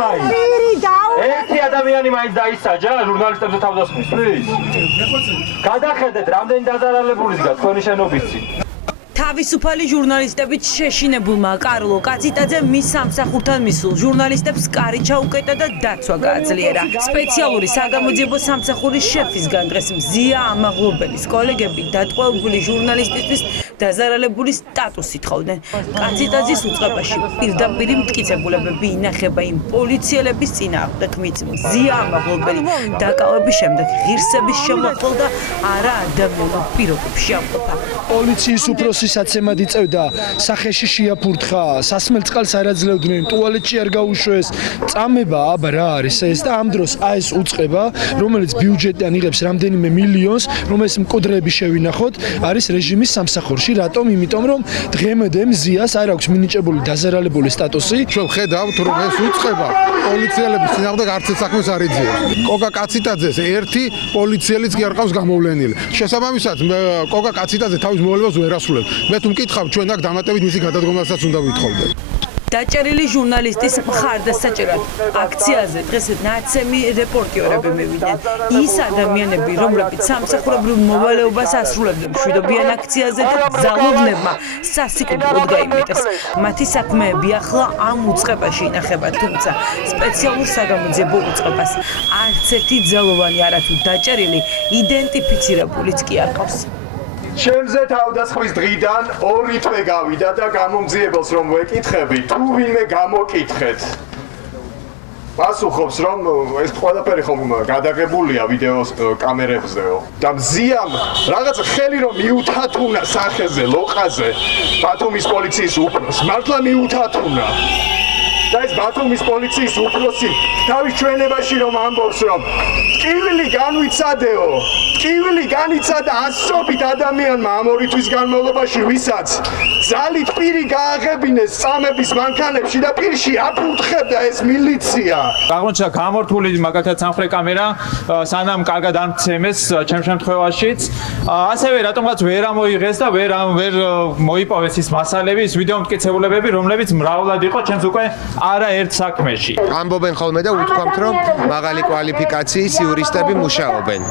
მაინც. ერთი ადამიანი მაინც დაისაჯა ჟურნალისტებზე თავდასხმისთვის. გადახედეთ, რამდენი დაზარალებულისგან თქვენი შენობის წინ. თავისუფალი ჟურნალისტებით შეშინებულმა კარლო კაციტაძე მის სამსახურთან მისულ ჟურნალისტებს კარი ჩაუკეტა და დაცვა გააძლიერა. სპეციალური საგამოძიებო სამსახურის შეფისგან დღეს მზია ამაღლობელის კოლეგები დატყვევებული ჟურნალისტისთვის დაზარალებული სტატუსი თხოვდნენ. კაციტაძის უწყებაში პირდაპირი მტკიცებულებები ინახება იმ პოლიციელების წინააღმდეგ, ვინც მზია ამაღლობელი დაკავების შემდეგ ღირსების შემოხვალ და არა ადამიანურ პირობებში ამყოფა. პოლიციის უფროსისაცემად იწევდა, სახეში შეაფურთხა, სასმელ წყალს არ აძლევდნენ, ტუალეტში არ გაუშვეს. წამება, აბა რა არის ეს და ამ დროს ეს უწყება, რომელიც ბიუჯეტიდან იღებს რამდენიმე მილიონს, რომელს მკვდრები შევინახოთ, არის რეჟიმის სამსახურში. რატომ? იმიტომ რომ დღემდე მზიას არ აქვს მინიჭებული დაზარალებული სტატუსი. ჩვენ ხედავთ რომ ეს უწყება პოლიციელების წინააღმდეგ არც საქმეს არ იძიებს. კოკა კაციტაძეს ერთი პოლიციელიც კი არ ყავს გამოვლენილი. შესაბამისად კოკა კაციტაძე თავის მოვალებას ვერ ასრულებს. მე თუ მკითხავ ჩვენ აქ დამატებით მისი გადადგომასაც უნდა ვითხოვდეთ. დაჭერილი ჟურნალისტის მხარდასაჭერად აქციაზე დღეს ნაცემი რეპორტიორები მივიდნენ. ის ადამიანები, რომლებიც სამსახურებრივ მოვალეობას ასრულებდნენ მშვიდობიან აქციაზე და ძალოვნებმა სასიკვდილოდ გაიმეტეს. მათი საქმეები ახლა ამ უწყებაში ინახება, თუმცა სპეციალურ საგამოძიებო უწყებას არც ერთი ძალოვანი არათუ დაჭერილი იდენტიფიცირებულიც კი არ ყავს. ჩემზე თავდასხმის დღიდან 2 თვე გავიდა და გამომძიებელს რომ ვეკითხები, თუ ვინმე გამოკითხეთ. პასუხობს რომ ეს ყველაფერი ხომ გადაღებულია ვიდეოს კამერებზეო. და მზიამ რაღაცა ხელი რომ მიუთათუნა სახეზე, ლოყაზე, ბათუმის პოლიციის უფროს, მართლა მიუთათუნა. და ეს ბათუმის პოლიციის უფროსი თავის ჩვენებაში რომ ამბობს რომ ტკივილი განვიცადეო, ტკივილი განიცადა ასობით ადამიანმა ამ 2 თვის განმავლობაში, ვისაც ძალით პირი გააღებინეს წამების მანქანებში და პირში აფურთხებდა ეს მილიცია. აღმოჩნდა გამორთული მაგალითად სამხრეთ კამერა, სანამ კარგად არ მცემეს ჩემ შემთხვევაშიც. ასევე რატომღაც ვერ ამოიღეს და ვერ მოიპოვეს ის მასალები, ის ვიდეო მტკიცებულებები, რომლებიც მრავლად იყო ჩემს უკვე არაერთ საქმეში. ამბობენ ხოლმე და უთქვამთ, რომ მაღალი კვალიფიკაციის იურისტები მუშაობენ.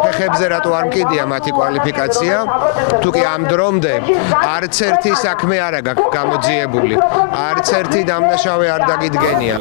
ფეხებზე რატო არ მკიდია მათი კვალიფიკაცია? თუ კი ამ დრომდე არც ერთი საქმე არ აქვს გამოძიებული. არც ერთი დამნაშავე არ დაგიდგენია.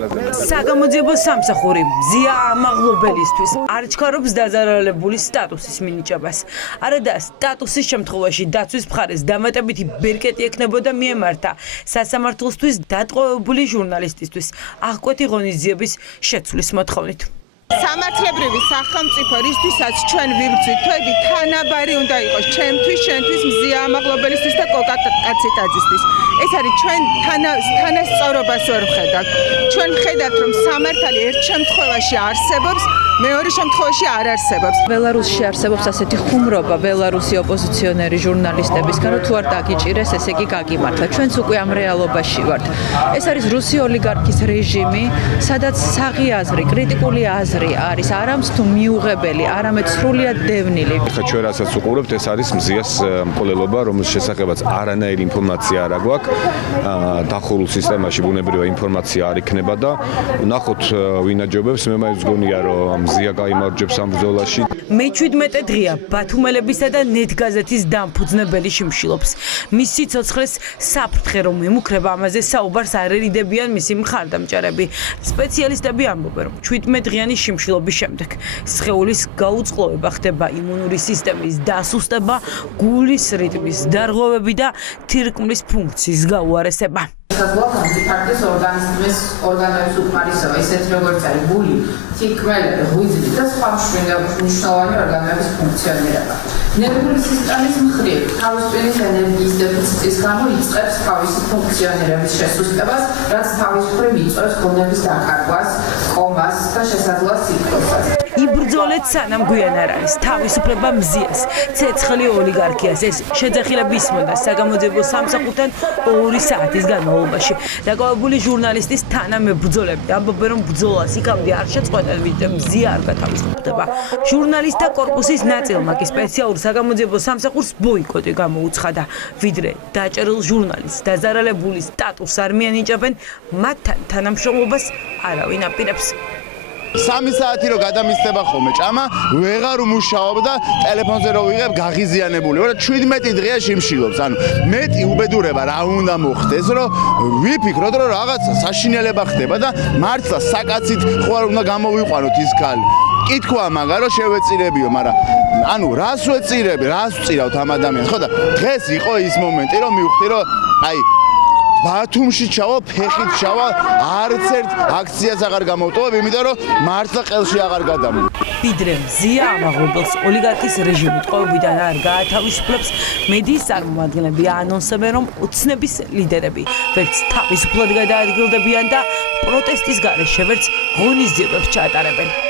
საგამოძიებო სამსახური მზია ამაღლობელისთვის არ ჩქარობს დაზარალებული სტატუსის მინიჭებას. არადა სტატუსის შემთხვევაში დაცვის მხარეს დამატებითი ბერკეტი ექნებოდა მიემართა სასამართლოსთვის დატყვევებული ჟურნალისტისთვის აღკვეთი ღონისძიების შეცვლის მოთხოვნით. სამართლებრივი სახელმწიფო რისთვისაც ჩვენ ვიბრძვით, თვეები თანაბარი უნდა იყოს ჩემთვის, შენთვის, მზია ამაღლობელისთვის და კოკა კაციტაძისთვის. ეს არის ჩვენ თანასწორობას ვერ ვხედავთ. ჩვენ ვხედავთ, რომ სამართალი ერთ შემთხვევაში არსებობს, მეორე შემთხვევაში არ არსებობს. ბელარუსში არსებობს ასეთი ხუმრობა ბელარუსი ოპოზიციონერი ჟურნალისტებისგან, თუ არ დაგიჭირეს, ესე იგი გაგიმართა. ჩვენც უკვე ამ რეალობაში ვართ. ეს არის რუსი ოლიგარქის რეჟიმი, სადაც საღი აზრი, კრიტიკული აზრი არის არამც თუ მიუღებელი, არამედ სრულიად დევნილი. ხა ჩვენ რასაც უყურებთ, ეს არის მზიას მკვლელობა, რომელის შესახებაც არანაირი ინფორმაცია არ აქვს. დახურულ სისტემაში ბუნებრივია ინფორმაცია არ იქნება და ნახოთ ვინ აჯობებს. მე მაინც გონია რომ მზია გაიმარჯვებს ამ ბრძოლაში. მე-17 დღეა ბათუმელებისა და ნეტგაზეთის დამფუძნებელი შიმშილობს. მის სიცოცხლეს საფრთხე რომ ემუქრება, ამაზე საუბარს არ ერიდებიან მისი მხარდამჭერები. სპეციალისტები ამბობენ, რომ 17 დღიანი შიმშილობის შემდეგ სხეულის გაუწყლოვება ხდება, იმუნური სისტემის დასუსტება, გულის რიტმის დარღვევები და თირკმლის ფუნქციის გაუარესება. ფაქტის ორგანიზმის ორგანოების უკმარისობა, ისეთ როგორც არის გული, თირკმელები, ღვიძლი და სხვა მნიშვნელოვანი ორგანოების ფუნქციონირება. ნერვული სისტემის მხრივ თავისუფლის ენერგიის დეფიციტის გამო იწყებს თავისი ფუნქციონირების შესუსტებას, რაც თავის მხრივ იწვევს გონების დაკარგვას, კომას და შესაძლოა სიკვდილსაც. ბრძოლეთ სანამ გვიან არ არის თავისუფლება მზიას ცეცხლი ოლიგარქიას ეს შეძახილება ისმოდა საგამოძიებო სამსახურთან 2 საათის განმავლობაში დაკავებული ჟურნალისტის თანამებრძოლები ამბობენ რომ ბრძოლას იქამდე არ შეწყვეტენ ვიდრე მზია არ გათავისუფლდება ჟურნალისტთა კორპუსის ნაწილმა კი სპეციალურ საგამოძიებო სამსახურს ბოიკოტი გამოუცხადა ვიდრე დაჭერილ ჟურნალისტს დაზარალებული სტატუსს არ მიანიჭებენ მათთან თანამშრომლობას არავინ აპირებს 3 საათი რო გადამისდება ხოლმე ჭამა, ვეღარ უმუშაობ და ტელეფონზე რო ვიღებ გაღიზიანებული. ვარა 17 დღეა შიმშილობს. ანუ მეტი უბედურება რა უნდა მოხდეს, რომ ვიფიქროთ, რომ რაღაცა საშინელება ხდება და მართლა საკაცით ხوار უნდა გამოვიყვანოთ ის ქალი. კითხვა მაგარო შევეწირებიო, მაგრამ ანუ რას ვეწირები, რას ვწირავთ ამ ადამიანს? ხო და დღეს იყო ის მომენტი, რომ მივხვდი, რომ აი ბათუმში ჩავა, ფეხით ჩავა, არც ერთ აქციას აღარ გამოვტოვებ, იმიტომ რომ მართლა ყელში აღარ გადამი. ვიდრე მზია ამაღლობელს ოლიგარქის რეჟიმი ტყუებიდან არ გაათავისუფლებს, მედიის წარმომადგენლები აანონსებენ, რომ უცნების ლიდერები ვერც თავისუფლად გადაადგილდებიან და პროტესტის გარეშე ვერც ღონისძიებებს ჩაატარებენ.